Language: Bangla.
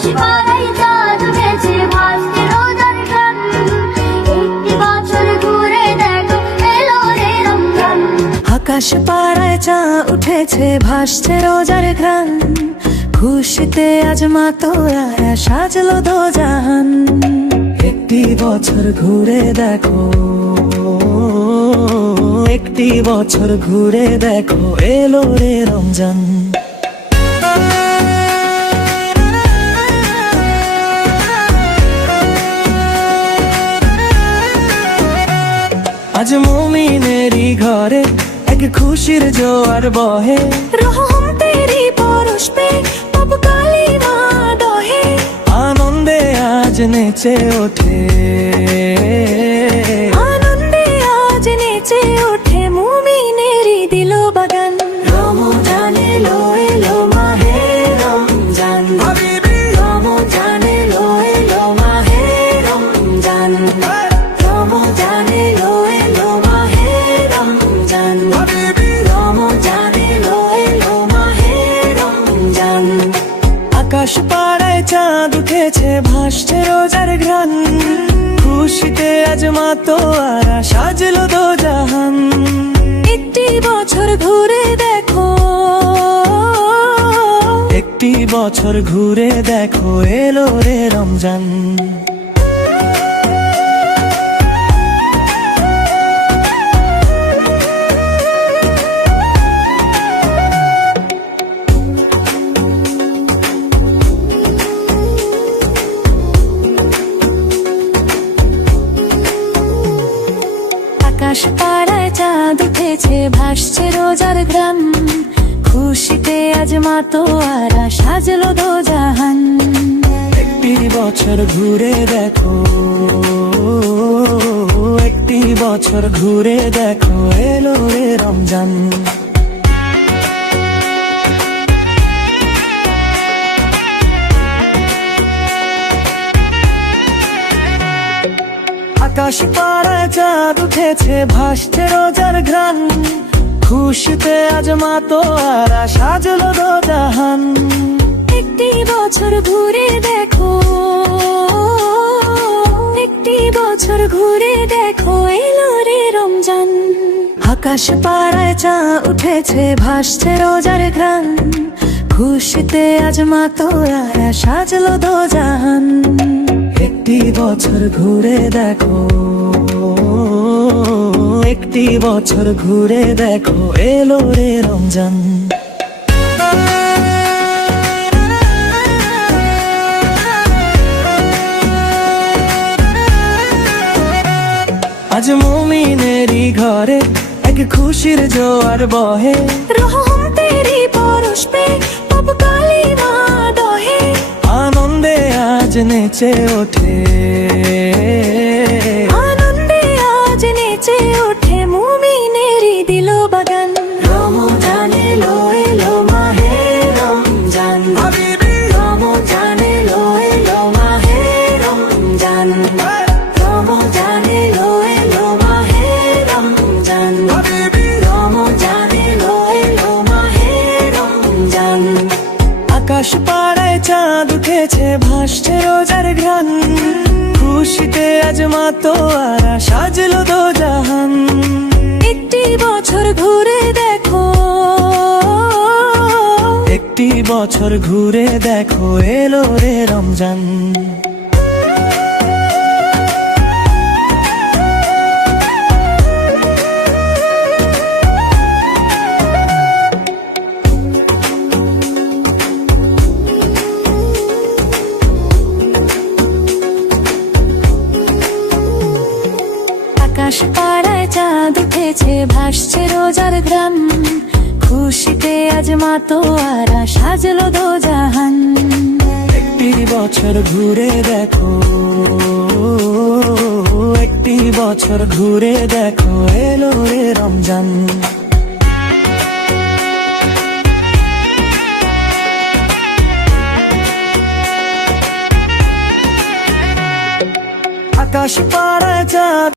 আকাশ পাড়ায় চাঁদ উঠেছে ভাসছে রোজার ঘ্রাণ। একটি বছর ঘুরে দেখো এলো রে রমজান। আকাশ পাড়ায় চাঁদ উঠেছে ভাসছে রোজার ঘ্রাণ। খুশিতে আজ মাতোয়া সাজলো দোজাহান। একটি বছর ঘুরে দেখো, একটি বছর ঘুরে দেখো এলো রে রমজান। আজ মুমিনেরই ঘরে এক খুশির জোয়ার বহে। রহম তেরি পরশ পে পাপ কালিমা দহে। আনন্দে আজ নেচে ওঠে, আনন্দে আজ নেচে ওঠে মুমিনেরই দিল বাগান। রমজান এলো এলো মাহে রমজান, রমজান এলো এলো মাহে রমজান, রমজান এলো এলো মাহে রমজান, রমজান এলো এলো মাহে রমজান। আকাশ পাড়ায় চাঁদ উঠেছে ভাসছে রোজার ঘ্রাণ। খুশিতে আজ মাতোয়ারা সাজলো দোজাহান। একটি বছর ঘুরে দেখো, একটি বছর ঘুরে দেখো এলো রে রমজান। আকাশ পাড়ায় চাঁদ উঠেছে ভাসছে রোজার ঘ্রাণ। খুশিতে আজ মাতোয়ারা সাজলো দোজাহান। একটি বছর ঘুরে দেখো, একটি বছর ঘুরে দেখো এলো রে রমজান। আকাশ পাড়ায় চাঁদ উঠেছে ভাসছে রোজার ঘ্রাণ। খুশিতে আজ মাতোয়ারা সাজলো দোজাহান। একটি বছর ঘুরে দেখো, একটি বছর ঘুরে দেখো এলো রে রমজান। আকাশ পাড়ায় চাঁদ উঠেছে ভাসছে রোজার ঘ্রাণ। খুশিতে আজ মাতোয়ারা সাজলো দোজাহান। একটি বছর ঘুরে দেখো, একটি বছর ঘুরে দেখো এলো রে রমজান। আজ মুমিনেরই ঘরে এক খুশির জোয়ার বহে। রহম তেরি পরশ পে পাপ কালিমা দহে। আনন্দে আজ নেচে ওঠে, আনন্দে আজ নেচে ওঠে মুমিনেরই দিল বাগান। রমজান এলো এলো মাহে রমজান, রমজান এলো এলো মাহে রমজান, রমজান এলো এলো মাহে রমজান, রমজান এলো এলো মাহে রমজান। আকাশ পাড়ায় চাঁদ উঠেছে ভাসছে রোজার ঘ্রাণ। খুশিতে আজ মাতোয়ারা সাজলো দোজাহান। একটি বছর ঘুরে দেখো, একটি বছর ঘুরে দেখো এলো রে রমজান। আকাশ পাড়ায় চাঁদ উঠেছে ভাসছে রোজার ঘ্রাণ। খুশিতে আজ মাতোয়ারা সাজলো দোজাহান। একটি বছর ঘুরে দেখো, একটি বছর ঘুরে দেখো এলো রে রমজান। আকাশ পাড়ায় চাঁদ